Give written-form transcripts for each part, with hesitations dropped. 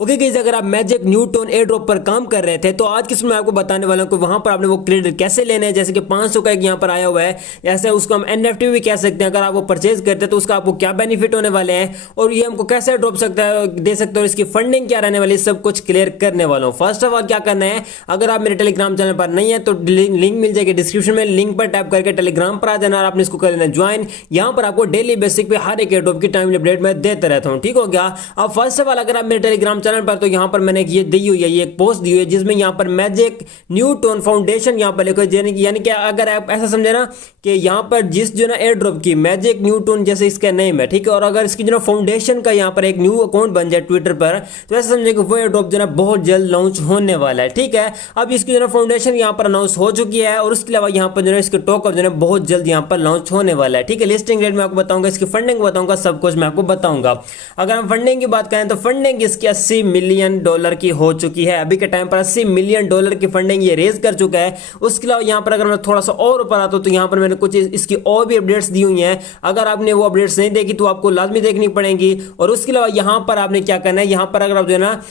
Okay guys, अगर आप magic Newton air drop पर काम कर रहे थे तो आज की इसमें आपको बताने वाला हूं कि वहां पर आपने वो क्रेडिट कैसे लेने हैं। जैसे कि 500 का एक यहाँ पर आया हुआ है, ऐसे उसको हम एनएफटी भी कह सकते हैं। अगर आप वो परचेज करते हैं तो उसका आपको क्या बेनिफिट होने वाले हैं और ये हमको कैसे ड्रॉप सकता है दे सकते हो और इसकी फंडिंग क्या रहने वाली है, सब कुछ क्लियर करने वाला हूँ। फर्स्ट ऑफ ऑल क्या करना है, अगर आप मेरे टेलीग्राम चैनल पर नहीं है तो लिंक मिल जाएगी डिस्क्रिप्शन में, लिंक पर टैप करके टेलीग्राम पर आ जाना और आपने इसको कर लेना ज्वाइन। यहाँ पर आपको डेली बेसिक पे हर एक एयर ड्रॉप की टाइमली अपडेट मैं देता रहता हूँ, ठीक हो गया। अब फर्स्ट ऑफ ऑल अगर आप मेरे टेलीग्राम चैनल पर, तो यहाँ पर मैंने ये दी हुई है, ये एक पोस्ट दी हुई है जिसमें यहाँ पर मैजिक न्यूटन फाउंडेशन यहाँ पर लिखो। यानी कि अगर आप ऐसा समझे ना कि यहाँ पर जिस जो ना एयर ड्रॉप की मैजिक न्यूटन जैसे इसका नेम है, ठीक है, और अगर इसकी जो ना फाउंडेशन का यहाँ पर एक न्यू अकाउंट बन जाए ट्विटर पर, तो ऐसा समझे कि वो एयर ड्रॉप जो ना बहुत जल्द लॉन्च होने वाला है, ठीक है। अब इसकी जो ना फाउंडेशन यहाँ पर अनाउंस हो चुकी है और उसके अलावा यहाँ पर जो है इसके टोकन जो है बहुत जल्द यहाँ पर लॉन्च होने वाला है, ठीक है। लिस्टिंग रेट मैं आपको बताऊंगा, इसकी फंडिंग बताऊंगा, सब कुछ मैं आपको बताऊंगा। अगर हम फंडिंग की बात करें तो फंडिंग इसकी $80 मिलियन की हो चुकी है। अभी के टाइम पर $80 मिलियन की फंडिंग ये रेज कर चुका है। उसके अलावा यहाँ पर अगर मैं थोड़ा सा और ऊपर आता हूं तो यहाँ पर मैंने कुछ इसकी और भी अपडेट्स दी हुई हैं। अगर आपने वो अपडेट्स नहीं देखी तो आपको लाजमी देखनी पड़ेगी। और उसके अलावा यहाँ पर आपने क्या करना है, यहाँ पर अगर आप जो है ना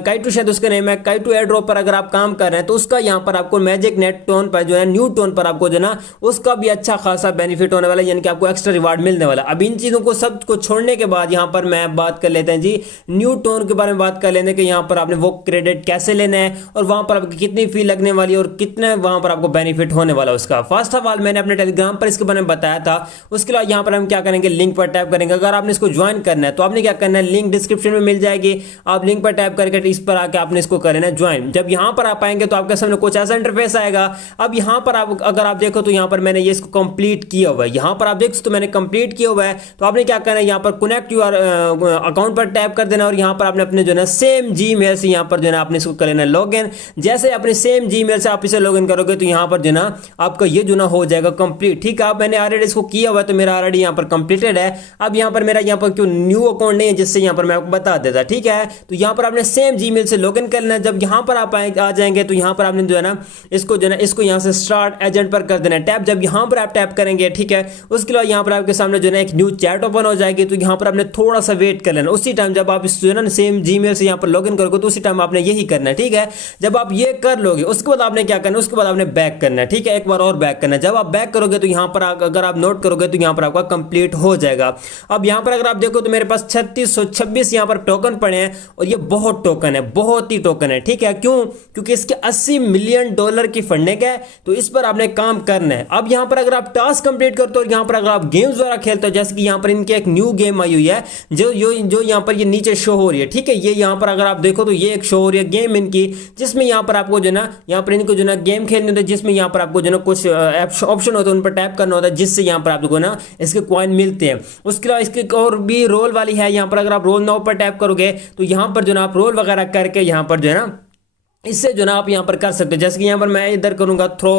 काइटू शायद उसका नेम है, काइटू एयर ड्रॉप पर अगर आप काम कर रहे हैं तो उसका यहाँ पर आपको मैजिक नेट टोन पर जो है न्यू टोन पर आपको जो है ना उसका भी अच्छा खासा बेनिफिट होने वाला है, यानी कि आपको एक्स्ट्रा रिवार्ड मिलने वाला। अब इन चीजों को सब को छोड़ने के बाद यहाँ पर मैं बात कर लेते हैं जी न्यू टोन के बारे में बात कर लेने के। यहाँ पर आपने वो क्रेडिट कैसे लेना है और वहां पर आपकी कितनी फी लगने वाली है और कितना वहां पर आपको बेनिफिट होने वाला है उसका। फर्स्ट ऑफ ऑल मैंने अपने टेलीग्राम पर इसके बारे में बताया था। उसके बाद यहाँ पर हम क्या करेंगे, लिंक पर टैप करेंगे। अगर आपने इसको ज्वाइन करना है तो आपने क्या करना है, लिंक डिस्क्रिप्शन में मिल जाएगी, आप लिंक पर टैप करके इस पर आके आपने इसको कर लेना है ज्वाइन। जब यहाँ पर आप आएंगे तो आपके सामने कुछ ऐसा इंटरफेस आएगा। अब यहाँ पर आप अगर आप देखो तो यहाँ पर मैंने ये इसको कंप्लीट किया हुआ है, यहाँ पर आप देखो तो मैंने कंप्लीट किया हुआ है। तो आपने क्या करना है, यहाँ पर कनेक्ट यूर अकाउंट पर टैप कर देना और यहाँ पर आपने अपने जो है सेम जीमेल से यहाँ पर जो है आपने इसको कर लेना लॉगिन। जैसे अपने सेम जीमेल से आप इसे लॉगिन करोगे तो यहाँ पर जो है आपका ये जो हो जाएगा कंप्लीट, ठीक है। अब मैंने ऑलरेडी इसको किया हुआ है तो मेरा ऑलरेडी यहाँ पर कंप्लीटेड है। अब यहाँ पर मेरा यहाँ पर क्यों न्यू अकाउंट नहीं है जिससे यहाँ पर मैं आपको बता देता, ठीक है। तो यहाँ पर आपने सेम जीमेल से लॉगिन कर लेना। जब यहाँ पर आप आ जाएंगे तो यहाँ पर आपने जो है ना इसको यहाँ से स्टार्ट एजेंट पर कर देना टैप। जब यहाँ पर आप टैप करेंगे, ठीक है, उसके बाद यहाँ पर आपके सामने जो है एक न्यू चैट ओपन हो जाएगी। तो यहाँ पर आपने थोड़ा सा वेट कर लेना। उसी टाइम जब आप इस जो है ना सेम जीमेल से यहाँ पर लॉगिन करोगे तो उसी टाइम आपने यही करना है, ठीक है। जब आप ये कर लोगे उसके बाद आपने क्या करना है, उसके बाद आपने बैक करना है, ठीक है, एक बार और बैक करना है। जब आप बैक करोगे तो यहाँ पर अगर आप नोट करोगे तो यहाँ पर आपका कंप्लीट हो जाएगा। अब यहाँ पर अगर आप देखो तो मेरे पास 3626 यहाँ पर टोकन पड़े हैं और ये बहुत टोकन है, बहुत ही टोकन है, ठीक है। क्यों? क्योंकि इसके $80 मिलियन की फंडिंग है, तो इस पर आपने काम करना है। अब यहाँ पर अगर आप टास्क कंप्लीट करते हो, यहाँ पर अगर आप गेम्स वगैरह खेलते हो, जैसे कि यहाँ पर इनके एक न्यू गेम आई हुई है जो यहाँ पर ये नीचे शो हो रही है, ठीक है। ये यहाँ पर अगर आप देखो तो ये एक शो हो रही है गेम इनकी, जिसमें यहाँ पर आपको जो ना यहाँ पर इनको जो ना गेम खेलने होते हैं, जिसमें यहाँ पर आपको जो ना कुछ ऑप्शन होते हैं उन पर टैप करना होता है, जिससे यहाँ पर आपको ना इसके कॉइन मिलते हैं। उसके अलावा इसके और भी रोल वाली है। यहाँ पर अगर आप रोल नाउ पर टैप करोगे तो यहाँ पर जो ना आप रोल वगैरह करके यहाँ पर जो है ना इससे जो ना आप यहाँ पर कर सकते हो। जैसे कि यहाँ पर मैं इधर करूंगा थ्रो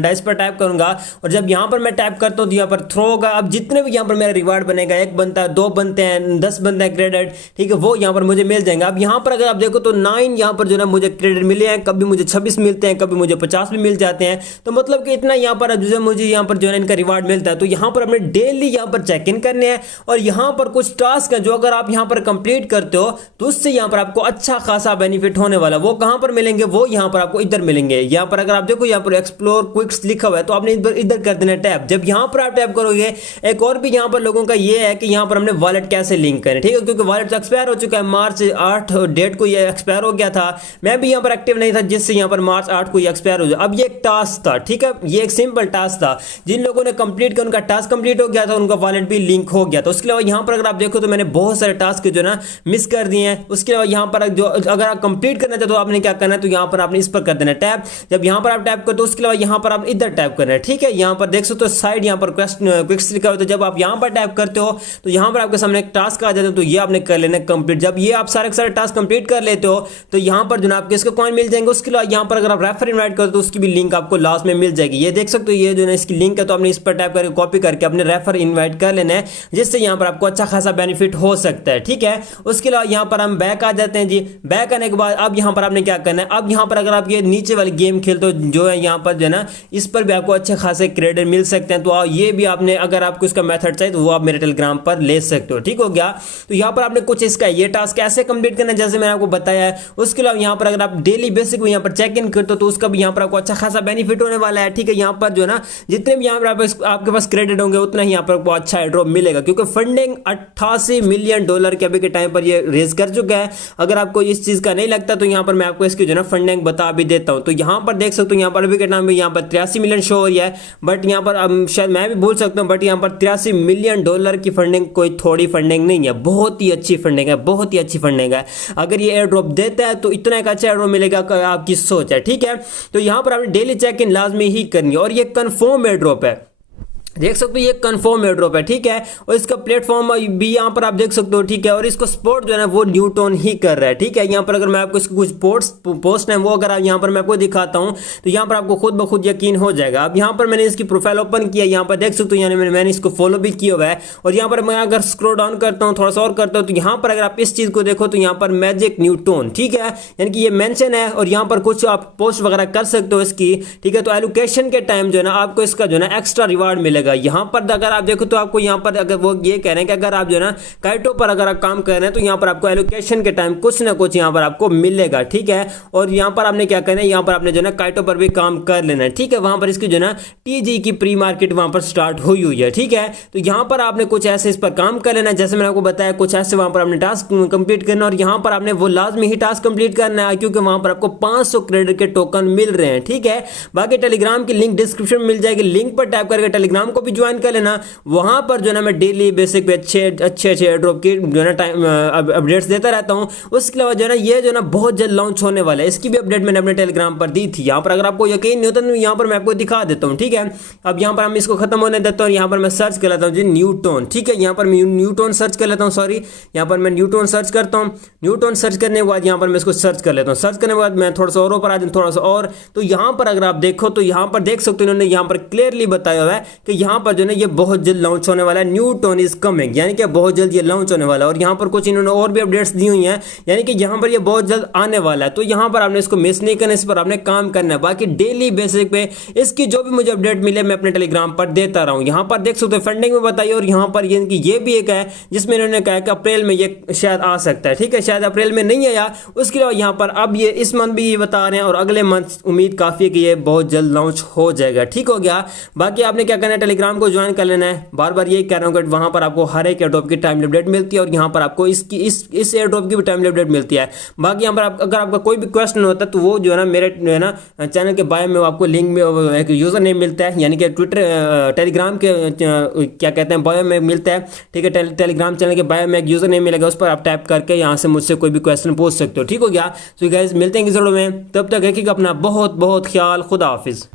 डाइस पर टैप करूंगा और जब यहाँ पर मैं टैप करता हूँ तो यहाँ पर थ्रो होगा। अब जितने भी यहाँ पर मेरा रिवार्ड बनेगा, 1 बनता है, 2 बनते हैं, 10 बनते हैं क्रेडिट, ठीक है, वो यहाँ पर मुझे मिल जाएंगे। अब यहाँ पर अगर आप देखो तो 9 यहाँ पर जो ना मुझे क्रेडिट मिले हैं, कभी मुझे 26 मिलते हैं, कभी मुझे 50 भी मिल जाते हैं। तो मतलब कि इतना यहाँ पर जो मुझे यहाँ पर जो है इनका रिवार्ड मिलता है। तो यहाँ पर अपने डेली यहाँ पर चेक इन करने हैं और यहाँ पर कुछ टास्क है जो अगर आप यहाँ पर कंप्लीट करते हो तो उससे यहाँ पर आपको अच्छा खासा बेनिफिट होने वाला। वो कहाँ पर मिलेंगे, वो यहाँ पर आपको इधर मिलेंगे। यहाँ पर अगर आप देखो यहाँ पर एक्सप्लोर क्विक्स लिखा हुआ है तो आपने इधर कर देना टैप। जब यहाँ पर आप टैप करोगे, एक और भी यहाँ पर लोगों का ये है कि यहाँ पर हमने वॉलेट कैसे लिंक करें, ठीक है, क्योंकि वॉलेट एक्सपायर हो चुका है। मार्च 8 डेट को ये एक्सपायर हो गया था, मैं भी यहाँ पर एक्टिव नहीं था, जिससे यहाँ पर मार्च 8 को ये एक्सपायर हो गया। अब ये एक टास्क था, ठीक है, ये एक सिंपल टास्क था। जिन लोगों ने कंप्लीट किया उनका टास्क कंप्लीट हो गया था, उनका वॉलेट भी लिंक हो गया था। उसके अलावा यहाँ पर अगर आप देखो तो मैंने बहुत सारे टास्क जो ना मिस कर दिए हैं। उसके अलावा यहाँ पर जो अगर आप कंप्लीट करना चाहते हो तो आपने क्या करना है, तो यहाँ पर आपने इस पर कर देना टैप। जब यहाँ पर आप टैप करते हो उसके अलावा यहाँ पर आप इधर टैप करना है, ठीक है। यहाँ पर देख सकते हो साइड यहाँ पर क्विक्स लिखा हुआ है। तो जब आप यहाँ पर टैप करते हो तो यहाँ पर आपके सामने एक टास्क आ जाता है, तो ये आपने कर लेना कंप्लीट। जब ये आप सारे सारे टास्क कंप्लीट कर लेते हो तो यहाँ पर जो ना आपके इसके कॉइन मिल जाएंगे। उसके अलावा यहाँ पर अगर आप रेफर इनवाइट करते हो तो उसकी भी लिंक आपको लास्ट में मिल जाएगी। ये देख सकते हो, ये जो है इसकी लिंक है, तो आपने इस पर टैप करके कॉपी करके अपने रेफर इनवाइट कर लेना है, जिससे यहाँ पर आपको अच्छा खासा बेनिफिट हो सकता है, ठीक है। उसके अलावा यहाँ पर हम बैक आ जाते हैं जी। बैक आने के बाद अब यहाँ पर आपने क्या करना है। अब यहाँ पर अगर आप ये नीचे वाली गेम खेलते हो जो है यहाँ पर जो है ना, इस पर भी आपको अच्छे खासे क्रेडिट मिल सकते हैं। तो ये भी आपने, अगर आपको इसका मेथड चाहिए तो वो आप मेरे टेलीग्राम पर ले सकते हो, ठीक हो गया। तो यहाँ पर आपने कुछ इसका ये टास्क कैसे कंप्लीट करना है जैसे मैंने आपको बताया है। उसके अलावा यहाँ पर अगर आप डेली बेसिक में यहाँ पर चेक इन करते हो तो उसका भी यहाँ पर आपको अच्छा खासा बेनिफिट होने वाला है, ठीक है। यहाँ पर जो है ना, जितने भी यहाँ पर आपके पास क्रेडिट होंगे उतना ही यहाँ पर आपको अच्छा एयरड्रॉप मिलेगा, क्योंकि फंडिंग $88 मिलियन के अभी के टाइम पर ये रेज कर चुका है। अगर आपको इस चीज का नहीं लगता तो यहाँ पर मैं आपको इसकी जो है ना फंडिंग बता भी देता हूँ। तो यहाँ पर देख सकते हो, यहाँ पर अभी के टाइम में यहाँ पर 83 मिलियन शो हो रहा है, बट यहाँ पर शायद मैं भी भूल सकता हूँ, बट यहाँ पर $83 मिलियन की फंडिंग कोई थोड़ी फंडिंग नहीं है, बहुत ही अच्छी फंडिंग है, बहुत ही अच्छी फंडिंग है। अगर ये एयर ड्रॉप देता है तो इतना एक अच्छा एयर ड्रॉप मिलेगा, आपकी सोच है, ठीक है। तो यहाँ पर आपने डेली चेक इन लाजमी ही करनी है, और ये कंफर्म एयर ड्रॉप है, देख सकते हो ये कंफर्म एयर ड्रॉप है, ठीक है। और इसका प्लेटफॉर्म भी यहाँ पर आप देख सकते हो, ठीक है। और इसको सपोर्ट जो है ना वो न्यूटन ही कर रहा है, ठीक है। यहाँ पर अगर मैं आपको इसको कुछ पोस्ट है वो अगर आप यहाँ पर मैं आपको दिखाता हूँ तो यहाँ पर आपको खुद ब खुद यकीन हो जाएगा। अब यहाँ पर मैंने इसकी प्रोफाइल ओपन किया, यहाँ पर देख सकते हो यानी मैंने इसको फॉलो भी किया हुआ है। और यहाँ पर मैं अगर स्क्रॉल डाउन करता हूँ, थोड़ा सा और करता हूँ, तो यहाँ पर अगर आप इस चीज को देखो तो यहाँ पर मैजिक न्यूटन, ठीक है, यानी कि ये मेंशन है। और यहाँ पर कुछ आप पोस्ट वगैरह कर सकते हो इसकी, ठीक है। तो एलोकेशन के टाइम जो है ना आपको इसका जो है ना एक्स्ट्रा रिवार्ड मिलेगा। यहाँ पर अगर आप देखो तो आपको यहाँ पर अगर वो ये कह रहे हैं कि अगर आप जो है ना काइटो पर अगर आप काम कर रहे हैं तो यहाँ पर आपको एलोकेशन के टाइम कुछ ना कुछ यहाँ पर आपको मिलेगा, ठीक है। और यहाँ पर आपने क्या करना है, यहाँ पर आपने जो है ना काइटो पर भी काम कर लेना है, ठीक है। वहां पर इसकी जो है ना टीजी की प्री मार्केट वहां पर स्टार्ट हुई है, ठीक है। तो यहाँ पर आपने कुछ ऐसे इस पर काम कर लेना है, जैसे मैंने आपको बताया कुछ ऐसे वहां पर आपने टास्क कंप्लीट करना है। और यहाँ पर आपने वो लाजमी ही टास्क कंप्लीट करना है, क्योंकि वहां पर आपको 500 क्रेडिट के टोकन मिल रहे हैं, ठीक है। बाकी टेलीग्राम की लिंक डिस्क्रिप्शन में मिल जाएगी, लिंक पर टैप करके टेलीग्राम को भी ज्वाइन कर लेना। वहां पर जो है ना मैं डेली बेसिक पे अच्छे एयरड्रॉप की जो है ना टाइम अपडेट्स देता रहता हूं। उसके अलावा जो है ना ये जो है ना बहुत जल्द लॉन्च होने वाला है, इसकी भी अपडेट मैंने अपने टेलीग्राम पर दी थी। यहाँ पर अगर आपको यकीन नहीं होता तो यहाँ पर मैं आपको दिखा देता हूँ, ठीक है। अब यहाँ पर हम इसको खत्म होने देता हूँ, यहाँ पर मैं सर्च कर लेता हूँ जी न्यूटन, ठीक है। यहाँ पर मैं न्यूटन सर्च कर लेता हूँ, सॉरी, यहाँ पर मैं न्यूटन सर्च करता हूँ। न्यूटन सर्च करने के बाद यहाँ पर मैं इसको सर्च कर लेता हूँ। सर्च करने के बाद मैं थोड़ा सा और ऊपर आ जाऊँ, थोड़ा सा और, तो यहाँ पर अगर आप देखो तो यहाँ पर देख सकते हो इन्होंने यहाँ पर क्लियरली बताया हुआ है कि यहाँ पर जो है ये बहुत जल्द लॉन्च होने वाला है, न्यूटन इज कमिंग, यानी कि बहुत जल्द ये लॉन्च होने वाला है। और यहाँ पर कुछ इन्होंने और भी अपडेट्स दी हुई हैं, यानी कि यहाँ पर ये बहुत जल्द आने वाला है। तो यहाँ पर आपने इसको मिस नहीं करना, इस पर आपने काम करना है। बाकी डेली बेसिक पे इसकी जो भी मुझे अपडेट मिले मैं अपने टेलीग्राम पर देता रहा हूँ। यहाँ पर देख सकते हो फंडिंग में बताइए, और यहाँ पर ये भी एक है जिसमें इन्होंने कहा कि अप्रैल में ये शायद आ सकता है, ठीक है। शायद अप्रैल में नहीं आया, उसके अलावा यहाँ पर अब ये इस मंथ भी ये बता रहे हैं, और अगले मंथ उम्मीद काफी है कि ये बहुत जल्द लॉन्च हो जाएगा, ठीक हो गया। बाकी आपने क्या करना है, टेलीग्राम को ज्वाइन कर लेना है। बार बार यही कह रहा हूँ कि वहां पर आपको हर एक एयरड्रॉप की टाइम अपडेट मिलती है, और यहाँ पर आपको इस एयरड्रॉप की भी टाइम अपडेट मिलती है। बाकी यहाँ पर अगर आपका कोई भी क्वेश्चन होता है तो वो जो है ना मेरे जो है ना चैनल के बायो में आपको लिंक में एक यूजर नेम मिलता है, यानी कि ट्विटर टेलीग्राम के क्या कहते हैं बायो में मिलता है, ठीक है। टेलीग्राम चैनल के बायो में एक यूजर नेम मिलेगा, उस पर आप टैप करके यहाँ से मुझसे कोई भी क्वेश्चन पूछ सकते हो, ठीक हो गया। तो गाइस मिलते हैं किसी वीडियो में, तब तक रखिएगा अपना बहुत बहुत ख्याल, खुदा हाफिज।